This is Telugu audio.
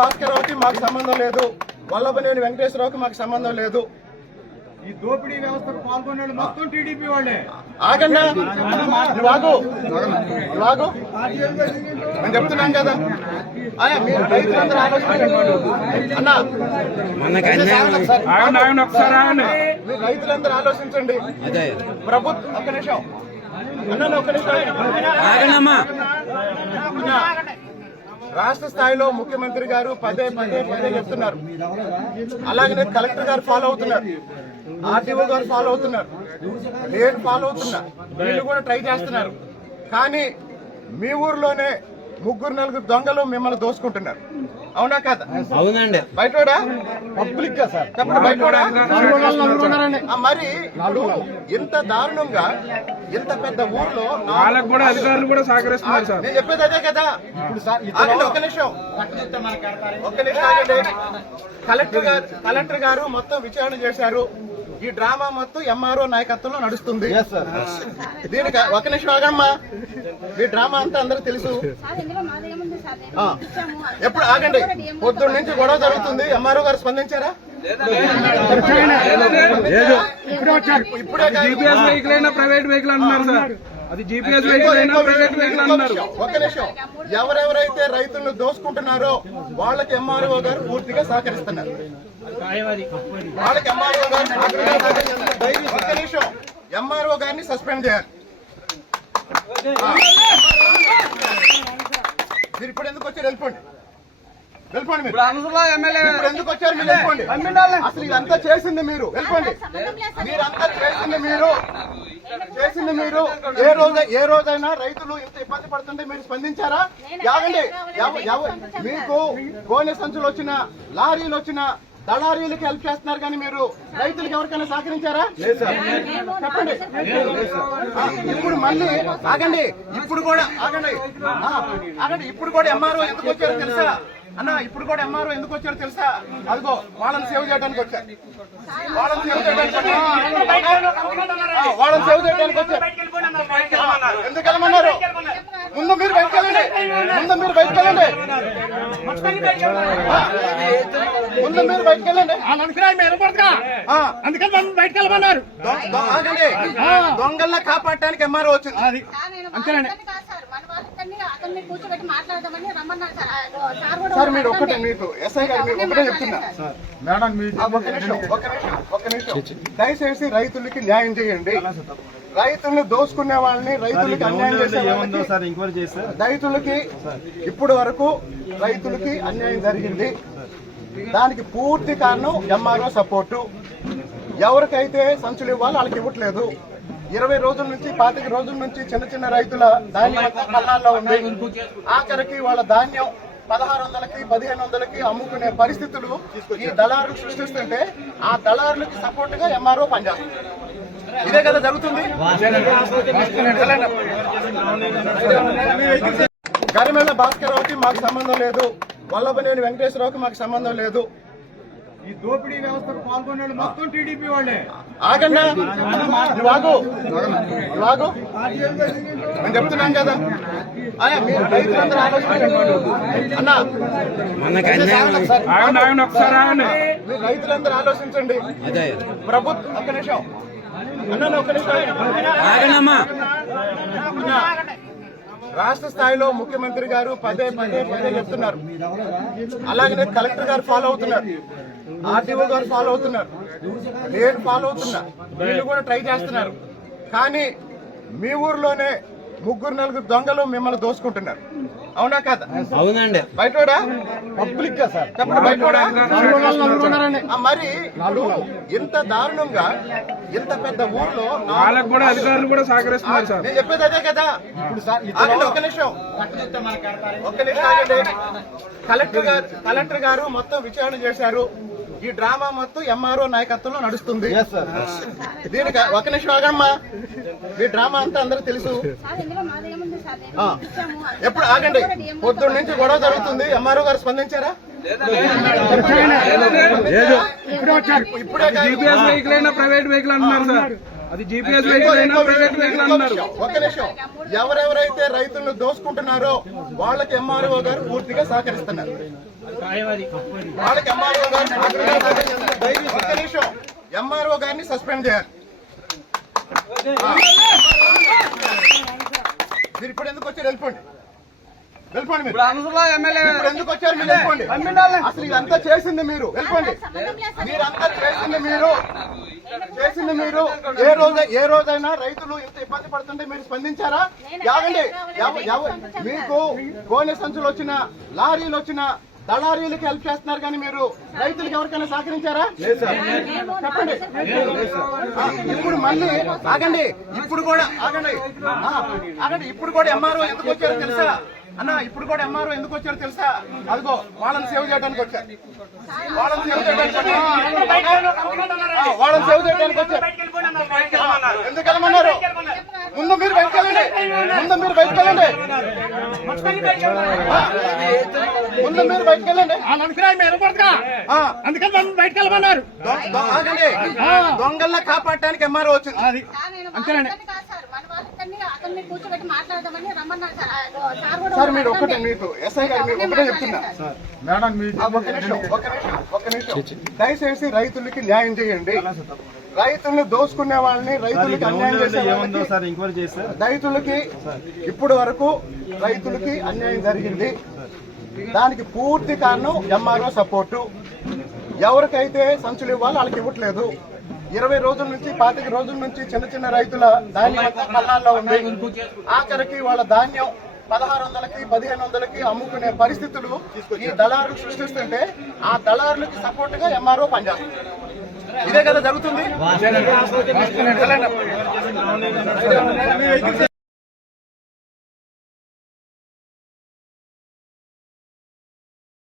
భాస్కర్రావుకి మాకు సంబంధం లేదు, వల్లభనేని వెంకటేశ్వరరావుకి మాకు సంబంధం లేదు. ఈ దోపిడీ వ్యవస్థకు పాల్గొనే మొత్తం టీడీపీ వాళ్ళే. ఆగండి, నేను చెప్తున్నాం కదా. మీరు రైతులందరూ ఆలోచించండి అన్నా, మీరు రైతులందరూ ఆలోచించండి. ప్రభుత్వం ఒక్క నిమిషం అన్నా, ఒక్క నిమిషం. రాష్ట్ర స్థాయిలో ముఖ్యమంత్రి గారు పదే చెప్తున్నారు, అలాగనే కలెక్టర్ గారు ఫాలో అవుతున్నారు, ఆర్టీఓ గారు ఫాలో అవుతున్నారు, నేను ఫాలో అవుతున్నా, వీళ్ళు కూడా ట్రై చేస్తున్నారు. కానీ మీ ఊర్లోనే 3-4 దొంగలు మిమ్మల్ని దోసుకుంటున్నారు. అవునా కదా? అవునండి. బయటోడా పబ్లిక్ గా సార్ చెప్పండి, బయటోడా మరి ఇంత దారుణంగా ఇంత పెద్ద ఊర్లో కూడా అధికారులు కూడా సహకరిస్తున్నారు సార్. నేను చెప్పేది అదే కదా. ఒక్క నిమిషం ఆగండి. కలెక్టర్ గారు మొత్తం విచారణ చేశారు. ఈ డ్రామా మొత్తం ఎంఆర్ఓ నాయకత్వంలో నడుస్తుంది. దీనికి ఒక నిమిషం ఆగమ్మా, ఈ డ్రామా అంతా అందరికి తెలుసు. ఎప్పుడు ఆగండి, పొద్దున్న నుంచి గొడవ జరుగుతుంది, ఎంఆర్ఓ గారు స్పందించారా? ఇప్పుడే జీపీఎస్ వెహికల్ అయినా ప్రైవేట్ వెహికల్ అంటున్నారు సార్. అది జీపీఎస్ వెహికల్ అయినా ప్రైవేట్ వెహికల్ అంటున్నారు. ఒక్క నిమిషం, ఎవరెవరైతే రైతులను దోసుకుంటున్నారో వాళ్ళకి ఎంఆర్ఓ గారు పూర్తిగా సహకరిస్తున్నారు. వాళ్ళకి ఎంఆర్ఓ గారు ఒక్క నిమిషం, ఎంఆర్ఓ గారిని సస్పెండ్ చేయాలి. మీరు ఇప్పుడు ఎందుకు వచ్చారు? వెళ్ళిపోండి. మీరు ఇప్పుడు ఎందుకు వచ్చారు? మీరు వెళ్ళిపోండి. అసలు ఇదంతా చేసింది మీరు. వెళ్ళిపోండి. మీరంతా చేసింది మీరు. ఏ రోజైనా రైతులు ఇంత ఇబ్బంది పడుతుంటే మీరు స్పందించారా? యాగండి, మీకు గోనె సంచులు వచ్చిన, లారీలు వచ్చిన దళారీలకు హెల్ప్ చేస్తున్నారు, కానీ మీరు రైతులకు ఎవరికైనా సహకరించారా? చెప్పండి. ఇప్పుడు మళ్ళీ ఆగండి, ఇప్పుడు కూడా ఎంఆర్ఓ ఎందుకు వచ్చారో తెలుసా అన్న? ఇప్పుడు కూడా ఎంఆర్ఓ ఎందుకు వచ్చారో తెలుసా? అదిగో వాళ్ళని సేవ్ చేయడానికి వచ్చారు. ఎందుకు వెళ్ళమన్నారు? ముందు మీరు బయటకు వెళ్ళండి. ముందు మీరు బయటకు వెళ్ళండి. అందుకని బయటకు వెళ్ళమన్నారు. దొంగల్ని కాపాడటానికి ఎంఆర్ఓ వచ్చింది. అంతేనండి సార్. మీరు ఒక్కటే, మీకు ఎస్ఐ గారు మీకు ఒకటే చెప్తున్నా మేడం, ఒక్క నిమిషం దయచేసి రైతులకి న్యాయం చేయండి. రైతుల్ని దోసుకునే వాళ్ళని, రైతులకి అన్యాయం చేసే రైతులకి ఇప్పటి వరకు రైతులకి అన్యాయం జరిగింది. దానికి పూర్తి కారణం ఎంఆర్ఓ సపోర్టు. ఎవరికైతే సంచులు ఇవ్వాలో వాళ్ళకి ఇవ్వట్లేదు. 20 రోజుల నుంచి 25 రోజుల నుంచి చిన్న రైతుల ధాన్యం అంతా కళ్ళాల్లో ఉంది. ఆఖరికి వాళ్ళ ధాన్యం 1600కి 1500కి అమ్ముకునే పరిస్థితులు ఈ దళారులు సృష్టిస్తుంటే ఆ దళారులకి సపోర్ట్ గా ఎంఆర్ఓ పనిచేస్తుంది. ఇదే కదా జరుగుతుంది. గరిమెళ్ళ భాస్కర్రావుకి మాకు సంబంధం లేదు, వల్లభనేని వెంకటేశ్వరరావుకి మాకు సంబంధం లేదు. ఈ దోపిడీ వ్యవస్థకు పాల్గొనే మొత్తం టీడీపీ వాళ్ళే. ఆగండి, నేను చెప్తున్నాం కదా. మీరు రైతులందరూ ఆలోచించండి అన్నా, మీరు రైతులందరూ ఆలోచించండి. ప్రభుత్వం ఒక్క నిమిషం అన్నా, ఒక్క నిమిషం. రాష్ట్ర స్థాయిలో ముఖ్యమంత్రి గారు పదే చెప్తున్నారు, అలాగనే కలెక్టర్ గారు ఫాలో అవుతున్నారు, ఆర్టీఓ గారు ఫాలో అవుతున్నారు, నేను ఫాలో అవుతున్నా, వీళ్ళు కూడా ట్రై చేస్తున్నారు. కానీ మీ ఊర్లోనే 3-4 దొంగలు మిమ్మల్ని దోసుకుంటున్నారు. అవునా కదా? అవునండి. బయటోడా పబ్లిక్ గా సార్ చెప్పండి, బయటోడా మరి ఇంత దారుణంగా ఇంత పెద్ద ఊర్లో కూడా అధికారులు కూడా సహకరిస్తున్నారు సార్. నేను చెప్పేది అదే కదా. ఒక్క నిమిషం ఆగండి. కలెక్టర్ గారు మొత్తం విచారణ చేశారు. ఈ డ్రామా మొత్తం ఎంఆర్ఓ నాయకత్వంలో నడుస్తుంది. దీనికి ఒక నిమిషం ఆగమ్మా, ఈ డ్రామా అంతా అందరికి తెలుసు. ఎప్పుడు ఆగండి, పొద్దున్న నుంచి గొడవ జరుగుతుంది, ఎంఆర్ఓ గారు స్పందించారా? ఇప్పుడే జీపీఎస్ వెహికల్ అయినా ప్రైవేట్ వెహికల్ అంటున్నారు సార్. అది జీపీఎస్ వెహికల్ అయినా ప్రైవేట్ వెహికల్ అంటున్నారు. ఒక్క నిమిషం, ఎవరెవరైతే రైతులను దోసుకుంటున్నారో వాళ్ళకి ఎంఆర్ఓ గారు పూర్తిగా సహకరిస్తున్నారు. వాళ్ళకి ఎంఆర్ఓ గారిని ఒక్క నిమిషం ఎంఆర్ఓ గారిని సస్పెండ్ చేయాలి. మీరు ఇప్పుడు ఎందుకు వచ్చారు? వెళ్ళిపోండి, వెళ్ళిపోండి. మీరు ఇప్పుడు ఎందుకు వచ్చారు? మీరు వెళ్ళిపోండి. అసలు ఇదంతా చేసింది మీరు. వెళ్ళిపోండి. మీరంతా చేసింది మీరు. ఏ రోజైనా రైతులు ఇంత ఇబ్బంది పడుతుంటే మీరు స్పందించారా? యాగండి. మీకు గోనె సంచులు వచ్చిన, లారీలు వచ్చిన దళారీలకు హెల్ప్ చేస్తున్నారు కానీ మీరు రైతులకు ఎవరికైనా సహకరించారా? చెప్పండి. ఇప్పుడు మళ్ళీ ఆగండి. ఇప్పుడు కూడా ఆగండి. ఇప్పుడు కూడా ఎంఆర్ఓ ఎందుకు వచ్చారో తెలుసా అన్న? ఇప్పుడు కూడా ఎంఆర్ఓ ఎందుకు వచ్చారో తెలుసా? అదిగో వాళ్ళని సేవ్ చేయడానికి వచ్చారు. వాళ్ళని సేవ్ చేయడానికి వచ్చారు. ఎందుకు వెళ్ళమన్నారు? ముందు మీరు బయటకు వెళ్ళండి. ముందు మీరు బయటకు వెళ్ళండి. అందుకని మనం బయటకు వెళ్ళమన్నారు. దొంగల్ని కాపాడటానికి ఎంఆర్ఓ వచ్చింది. అంతేనండి సార్. మీరు ఒకటే, మీకు ఎస్ఐ గారు మీరు ఒకటే చెప్తున్నా మేడం, ఒక్క నిమిషం దయచేసి రైతులకి న్యాయం చేయండి. రైతుల్ని దోసుకునే వాళ్ళని, రైతులకి అన్యాయం చేసే రైతులకి ఇప్పటి వరకు రైతులకి అన్యాయం జరిగింది. దానికి పూర్తి కారణం ఎంఆర్ఓ సపోర్టు. ఎవరికైతే సంచులు ఇవ్వాలో వాళ్ళకి ఇవ్వట్లేదు. 20 రోజుల నుంచి 25 రోజుల నుంచి చిన్న చిన్న రైతుల ధాన్యం అంతా కళ్ళాల్లో ఉంది. ఆఖరికి వాళ్ళ ధాన్యం 1600కి 1500కి అమ్ముకునే పరిస్థితులు ఈ దళారులు సృష్టిస్తుంటే ఆ దళారులకి సపోర్ట్ గా ఎంఆర్ఓ పనిచేస్తుంది. ఇదే కదా జరుగుతుంది.